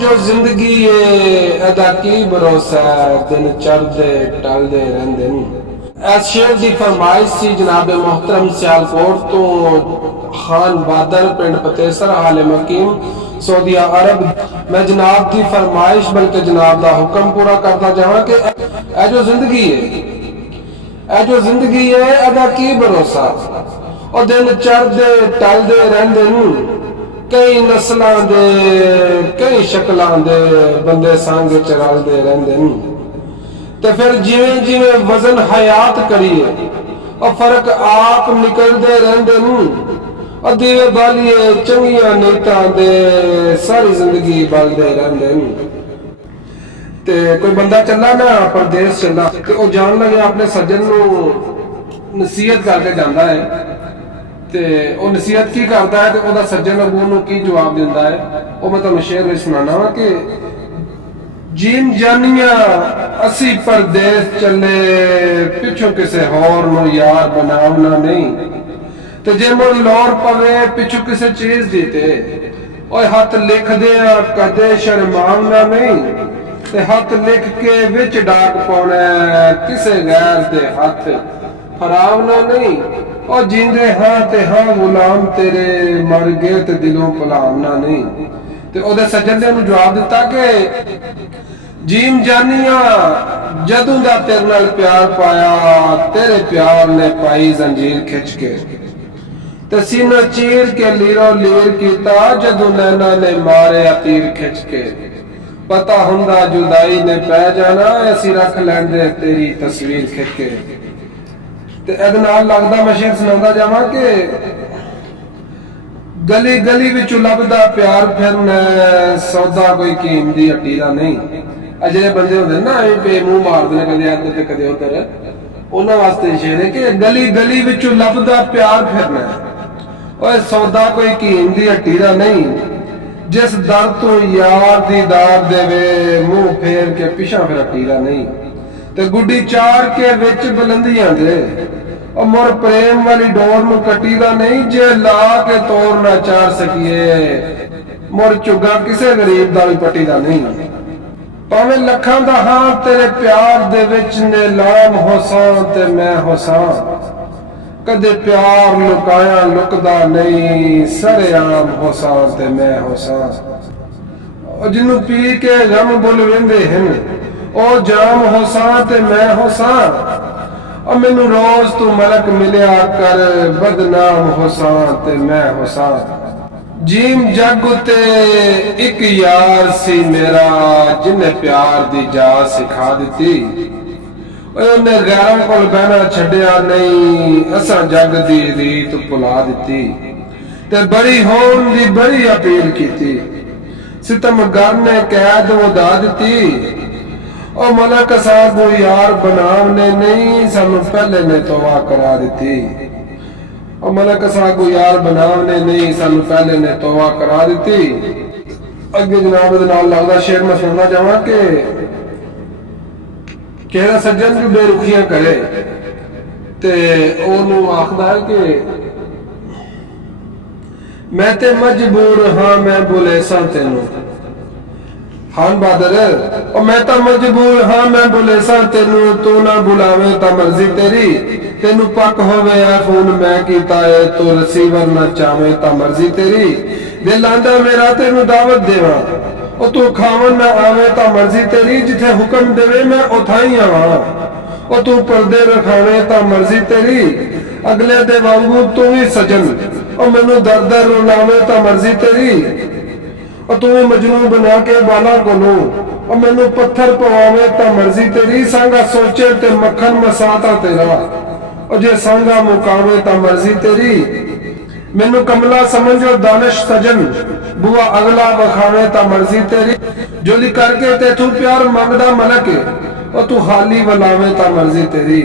जो जिंदगी है अदा की भरोसा दिन चढ़दे टलदे रहिंदे न। इस शेर की फरमाइश सी जनाब मोहतरम सियालकोट तो खान बादल पिंड पतेसर आले मकीम सऊदिया अरब। मैं जनाब की फरमाइश बल्कि जनाब का हुक्म पूरा करता जावा कि ए जो जिंदगी है, ए जो जिंदगी है अदा की भरोसा और दिन चढ़दे टलदे रहिंदे न। कई नस्लों दे कई शक्लों दे बंदे संग च रलदे रहिंदे न। ते फिर जिवें जिवें वजन हयात करिए और फर्क आप निकलते रहिंदे न। और दीवे बालिए चंगियां नीतां दे सारी जिंदगी बलदे रहिंदे न। ते कोई बंदा चला ना परदेस चला ते ओ जान लगे अपने सज्जन नूं नसीहत करके जांदा है ते ओ नसीहत की करता है ते ओदा सज्जन अगू नूं की जवाब दिंदा है ओ मैं तुहानूं शेर विच सुनाना वा कि जीन जानिया असी परदेस चले पिछों किसे होर नूं यार बनावना नहीं। ते जे मुड़ लोड़ पवे पिछू किसे चीज दी ते ओए हथ लिख दिया कदे शर्मावना नहीं। ते हथ लिख के विच डाक पाउणा किसे गैर दे हथ फरावना नहीं। और जींदे हाँ ते हाँ गुलाम तेरे मर गए ते दिलों भुलावना नहीं। ते ओदे सज्जन ने जवाब दिता कि जीम जानिया जदों दा तेरे नाल प्यार पाया तेरे प्यार ने पाई जंजीर खिंच के ते सीना चीर के लीरो लीर कीता जदों नैना ने मारे तीर खिंच के। पता हुंदा जुदाई ने पै जाना असी रख लैंदे तेरी तस्वीर खिंच के। ते एदे नाल लगदा मैं शेर सुनांदा जावां कि गली गली विच लभदा प्यार फिरना सौदा कोई कीम दी हट्टी दा नहीं। अजे बंदे होंदे ना पे मुंह मारदे ने कदे इधर ते कदे उधर उन्हां वास्ते शेर है कि गली गली विच लभदा प्यार फिरना ओए सौदा कोई कीम दी हट्टी दा नहीं। जिस दर तो यार दी दार देवे मुंह फेर के पिछा फिर हट्टी दा नहीं। ते गुड्डी चार के विच बुलंदियां दे और मुर प्रेम वाली डोर नूं कट्टी दा नहीं। जे ला के तोड़ ना चार सकिए मुर चुगा किसे गरीब दा भी पट्टी दा नहीं। भावें लखां दा हां तेरे प्यार दे विच नीलाम होसां ते मैं होसां कदे प्यार लुकाया लुकदा नहीं सरेआम होसां ते मैं होसां। जिन्नू पी के गम बुल वेंदे हन ओ जाम होसां ते मैं होसां। और मैनू रोज तू मलक मिलिया कर बदनाम होसां ते मैं होसां। जीम जग उते एक यार सी मेरा जिन्हें प्यार दी जा सिखा दी। उन्हें गैरों कोल बहना छड्डिया नहीं असां जग दी रीत भुला दी। ते बड़ी होण दी बड़ी अपील की सितमगर ने कैद वधा दी। और मलक साहब यार बनावने नहीं सानू पहले ने तौबा करा दी। और मलक साहब यार बनावने नहीं सानू पहले ने तौबा करा दी। अगे जनाब दे नाल लगदा शेर मैं सुनना चाहां कि केड़ा सज्जन भी बेरुखियां करे ते ओनू आखदा है कि मैं ते मजबूर हाँ मैं बुलेसा तेनू खान बादल और मैं तो मजबूर हाँ मैं बुलेसा तेनू तू ना बुलावे ता मर्जी तेरी। तेनू पक होवे फोन मैं कीता है तू रिसीवर ना चावे ता मर्जी तेरी। दिल आंदा मेरा तेनू दावत देवा और तू खावन ना आवे ता मर्जी तेरी। जिथे हुक्म देवे मैं उथाई आवा और तू पर्दे रखावे ता मर्जी तेरी। अगले दे वांगू तू भी सजन और मैनू दर दर रुलावे ता मर्जी तेरी। और तू मजनू बना के बाला कोलू और मैनू पत्थर पवावे ता मर्जी तेरी। सांगा सोचे ते मक्खन मसाता तेरा और जे सांगा मुकावे ता मर्जी तेरी। मैनू कमला समझो दानिश सजन बुआ अगला बखावे ता मर्जी तेरी। जोली करके ते तू प्यार मंगदा मलक और तू हाली वलावे ता मर्जी तेरी।